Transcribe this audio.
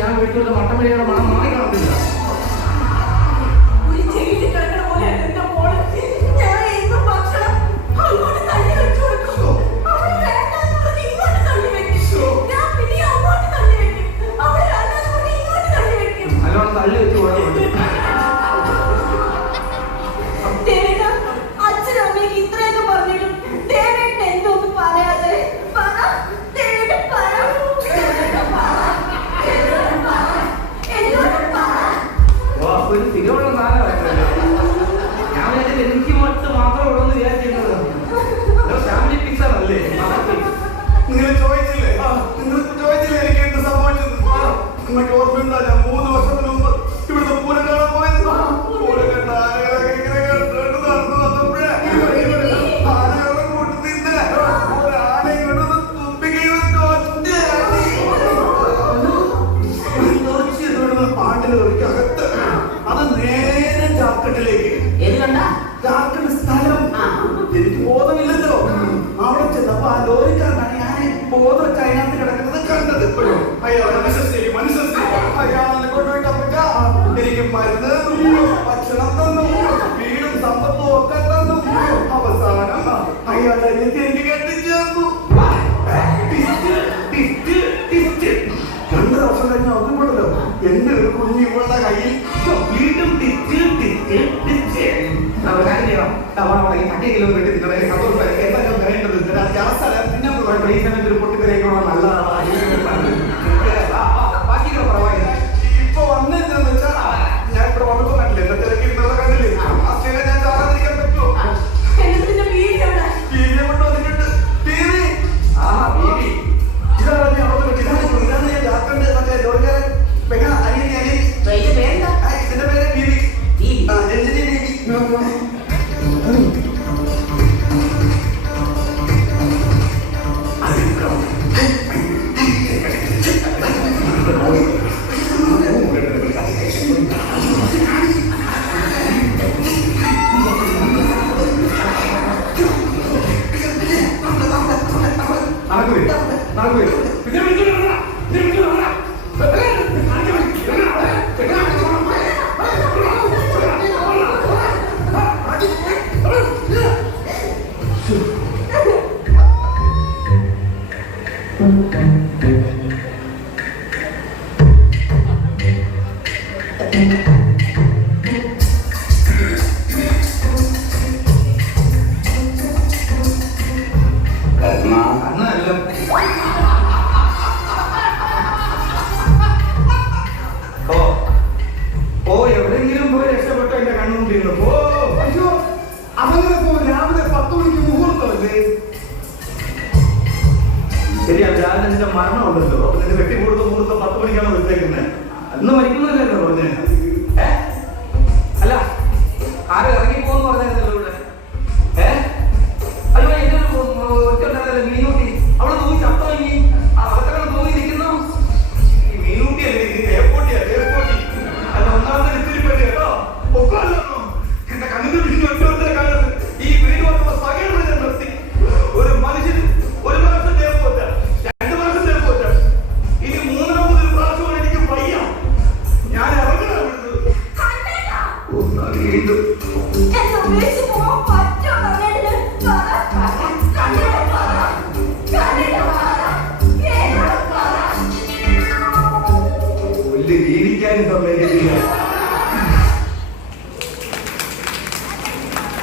ഞാൻ വീട്ടിലുള്ള മട്ടൻ ബിരിയാണിയുടെ മണം മാറി കാണത്തില്ല. നല്ലോണം തള്ളി വെച്ച് പോയത് ഒരു തിരുവുള്ള നാലമായിട്ടല്ലേ. ഞാൻ വിചാരിച്ചത് എനിക്ക് മാത്രമേ ഉള്ളൂ എന്ന് വിചാരിച്ചിരുന്നത്. ഫാമിലി പിക്സ് ആണല്ലേ. നിങ്ങൾ ചോദിച്ചില്ലേ എനിക്ക് എന്ത് സംഭവിച്ചത്? നിങ്ങൾക്ക് ഓർമ്മയുണ്ടോ? ഞാൻ 3 വർഷത്തിന് മുമ്പ് ഇവിടുത്തെ പൂരം കാണാൻ പോയത്. പൂരം കണ്ട ആനകളൊക്കെ ഇങ്ങനെ കണ്ടു നടന്നു വന്നപ്പോഴേ ആനകളെ കൂട്ടത്തിന്ന് ഒരാന ഇങ്ങോട്ട് തുമ്പിക്കൈ പാട്ടിൽ ഒരിക്കകത്ത് അത് നേരെ ജാർഖണ്ഡിലേക്ക്. ജാർഖണ്ഡ് സ്ഥലം എനിക്ക് ബോധമില്ലല്ലോ. അവിടെ ചെന്നപ്പോ ആ ലോറിക്കാരനാണ് ഞാൻ ബോധം വെച്ച് അതിനകത്ത് കിടക്കുന്നത് കണ്ടത്. അയാളെ അയാളെ കൊണ്ടുപോയിട്ടപ്പോ എനിക്ക് മരുന്ന് തന്നു, ഭക്ഷണം തന്നു, വീടും സമ്പത്തും ഒക്കെ തന്നു. അവസാനം അയാളെ എനിക്ക് കെട്ടിച്ചേർന്നു. 2 വർഷം കഴിഞ്ഞ് നോക്കുമ്പോഴല്ലോ എന്റെ ഒരു കുഞ്ഞി ഇവളുടെ കയ്യിൽ വീണ്ടും ഇപ്പൊ വന്നെന്താന്ന് വെച്ചാ ഞാൻ ഇവിടെ വന്നപ്പോ കണ്ടില്ലേ എന്റെ തിരക്കിരുന്നത് കണ്ടില്ലേ? ആ സ്റ്റേജ് ഞാൻ ചാടാതിരിക്കാൻ പറ്റുമോ? ടിവിയെ കൊണ്ട് വന്നിട്ടുണ്ട്. ടിവി ഇതാണ് ഞാൻ അവിടെ വെച്ചിട്ടുണ്ട്. ഇതാണ് ഞാൻ ജാർഖണ്ഡ് മറ്റേ ലോറിക്കാരൻ ഇതിന്റെ പേര് ബീബി. രഞ്ജിനി ബീബി. എവിടെയെങ്കിലും പോയി രക്ഷപ്പെട്ടോ എന്റെ കണ്ണുകൊണ്ടിരുന്നു. അയ്യോ അങ്ങനെ പോകും. രാവിലെ 10 മണിക്ക് മുഹൂർത്തമല്ലേ? ശരിയാണ്, രാവിലെ നിന്റെ മരണം ഉണ്ടല്ലോ. അപ്പൊ നിന്റെ വെട്ടിക്കൊടുത്ത മുഹൂർത്തം 10 മണിക്കാണ് വെച്ചേക്കുന്നത്. അന്ന് മരിക്കുന്നതല്ലോ പറഞ്ഞേ. അല്ല ആരും ഇറങ്ങിപ്പോന്ന് പറഞ്ഞായിരുന്നല്ലോ ഇവിടെ. അയ്യോ എന്റെ ഒറ്റ മീനൂട്ടി അവളെ തൂങ്ങി ചത്തോ? ഇനി അവർക്കങ്ങനെ തൂങ്ങി നിൽക്കുന്നു. ഈ മീനൂട്ടി അല്ലേ തേപ്പോട്ടിയാ? തേപ്പോട്ടി അല്ല, ഒന്നാമത്തെ ഇത്തിരിപ്പെട്ടി കേട്ടോ. പൊക്കല്ലോ എന്റെ കണ്ണിന്റെ പിന്നിൽ ഒറ്റ കാലത്ത് ഈ വീട് വന്നുള്ള സകലം ഞാൻ നിർത്തി. ഒരു മനുഷ്യന് 1 പ്രാവശ്യം തേപ്പോറ്റ, 2 പ്രാവശ്യം തേപ്പോറ്റ, ഇനി 3-ാമത് പ്രാവശ്യം എനിക്ക് വയ്യ. ഞാൻ ഇറങ്ങണം വീണ്ടും. ജീവിക്കാനും സമയം